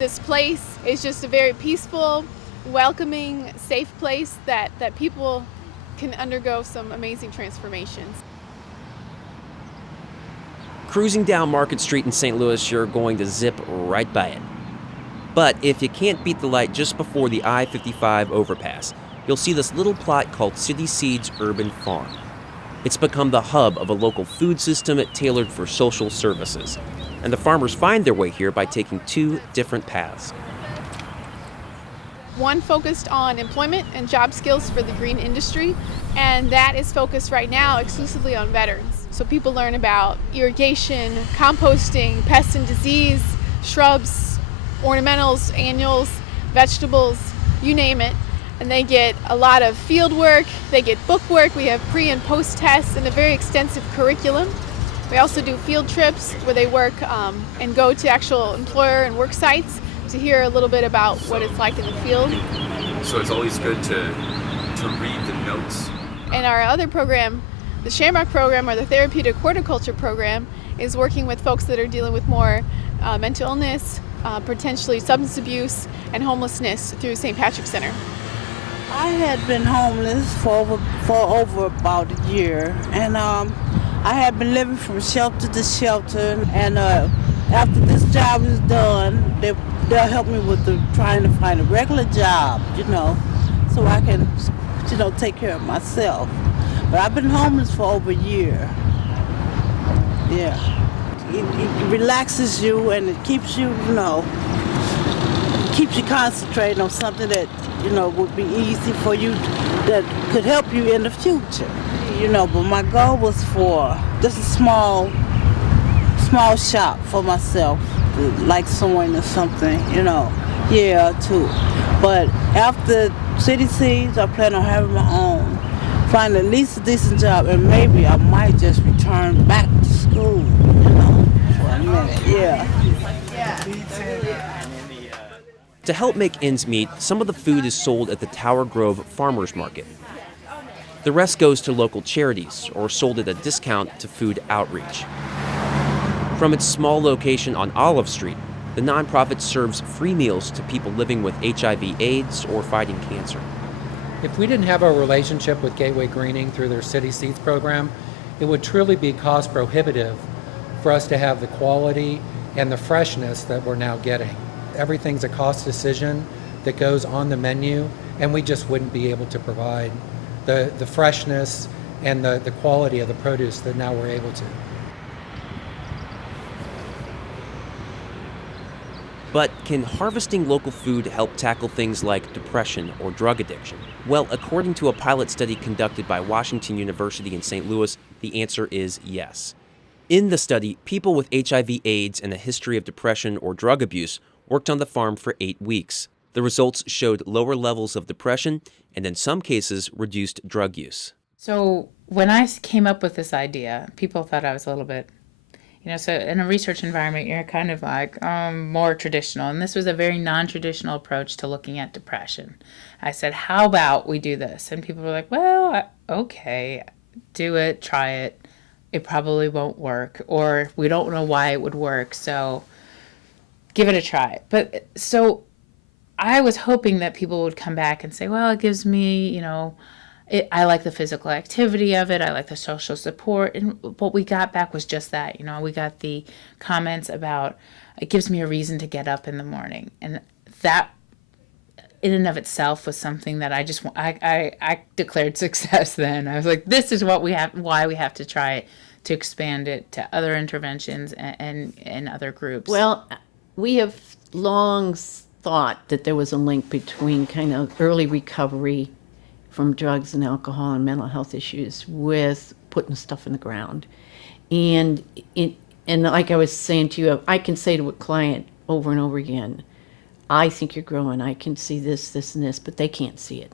This place is just a very peaceful, welcoming, safe place that people can undergo some amazing transformations. Cruising down Market Street in St. Louis, you're going to zip right by it. But if you can't beat the light just before the I-55 overpass, you'll see this little plot called City Seeds Urban Farm. It's become the hub of a local food system tailored for social services. And the farmers find their way here by taking two different paths. One focused on employment and job skills for the green industry, and that is focused right now exclusively on veterans. So people learn about irrigation, composting, pest and disease, shrubs, ornamentals, annuals, vegetables, you name it. And they get a lot of field work, they get book work, we have pre and post tests and a very extensive curriculum. We also do field trips where they work and go to actual employer and work sites to hear a little bit about what it's like in the field. So it's always good to read the notes. And our other program, the Shamrock program, or the Therapeutic Horticulture program, is working with folks that are dealing with more mental illness, potentially substance abuse, and homelessness through St. Patrick's Center. I had been homeless for over about a year, and I had been living from shelter to shelter, and after this job is done, they'll help me with trying to find a regular job, so I can, take care of myself. But I've been homeless for over a year. Yeah. It relaxes you, and it keeps you, keeps you concentrating on something that, would be easy for you, that could help you in the future. But my goal was for just a small shop for myself, like sewing or something, too. But after City Seeds, I plan on having my own, find at least a decent job, and maybe I might just return back to school, for a minute, yeah. To help make ends meet, some of the food is sold at the Tower Grove Farmers Market. The rest goes to local charities or sold at a discount to food outreach. From its small location on Olive Street, the nonprofit serves free meals to people living with HIV/AIDS or fighting cancer. If we didn't have a relationship with Gateway Greening through their City Seeds program, it would truly be cost prohibitive for us to have the quality and the freshness that we're now getting. Everything's a cost decision that goes on the menu, and we just wouldn't be able to provide the freshness and the quality of the produce that now we're able to. But can harvesting local food help tackle things like depression or drug addiction? Well, according to a pilot study conducted by Washington University in St. Louis, the answer is yes. In the study, people with HIV/AIDS and a history of depression or drug abuse worked on the farm for 8 weeks. The results showed lower levels of depression and in some cases reduced drug use. So when I came up with this idea, people thought I was a little bit, so in a research environment, you're kind of like more traditional. And this was a very non-traditional approach to looking at depression. I said, how about we do this? And people were like, well, okay, do it, try it. It probably won't work, or we don't know why it would work, so give it a try. But so I was hoping that people would come back and say, well, it gives me, I like the physical activity of it. I like the social support. And what we got back was just that. We got the comments about it gives me a reason to get up in the morning. And that in and of itself was something that I declared success then. I was like, this is why we have to try it, to expand it to other interventions and other groups. Well, we have long thought that there was a link between kind of early recovery from drugs and alcohol and mental health issues with putting stuff in the ground. And like I was saying to you, I can say to a client over and over again, I think you're growing, I can see this, this, and this, but they can't see it.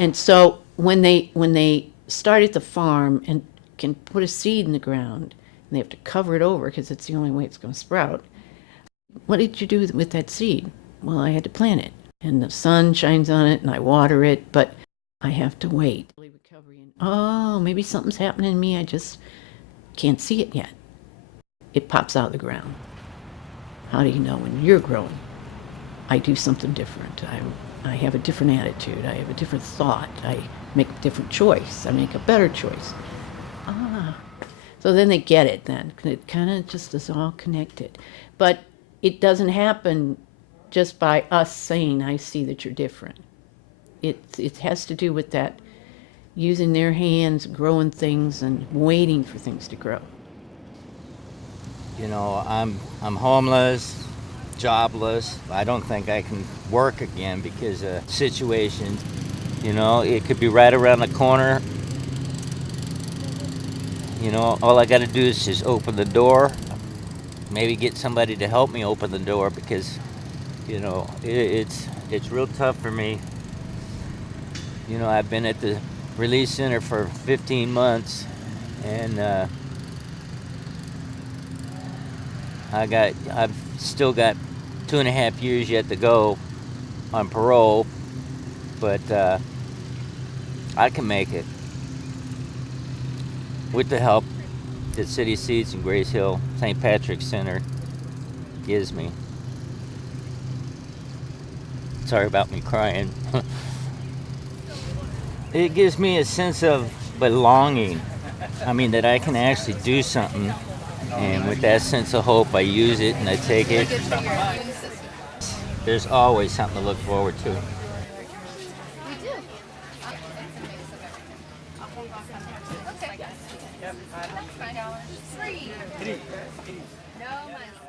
And so when they start at the farm and can put a seed in the ground, and they have to cover it over because it's the only way it's going to sprout, what did you do with that seed? Well, I had to plant it, and the sun shines on it, and I water it, but I have to wait. Oh, maybe something's happening to me, I just can't see it yet. It pops out of the ground. How do you know when you're growing? I do something different. I have a different attitude. I have a different thought. I make a different choice. I make a better choice. So then they get it then. It kind of just is all connected. But it doesn't happen just by us saying, I see that you're different. It has to do with that using their hands, growing things, and waiting for things to grow. You know, I'm homeless, jobless. I don't think I can work again because of situations. You know, it could be right around the corner. You know, all I got to do is just open the door, maybe get somebody to help me open the door because, you know, it's real tough for me. You know, I've been at the release center for 15 months, and I've still got 2.5 years yet to go on parole, but I can make it with the help that City Seats and Grace Hill St. Patrick's Center gives me. Sorry about me crying. It gives me a sense of belonging. I mean, that I can actually do something. And with that sense of hope, I use it and I take it. There's always something to look forward to. Free. No money.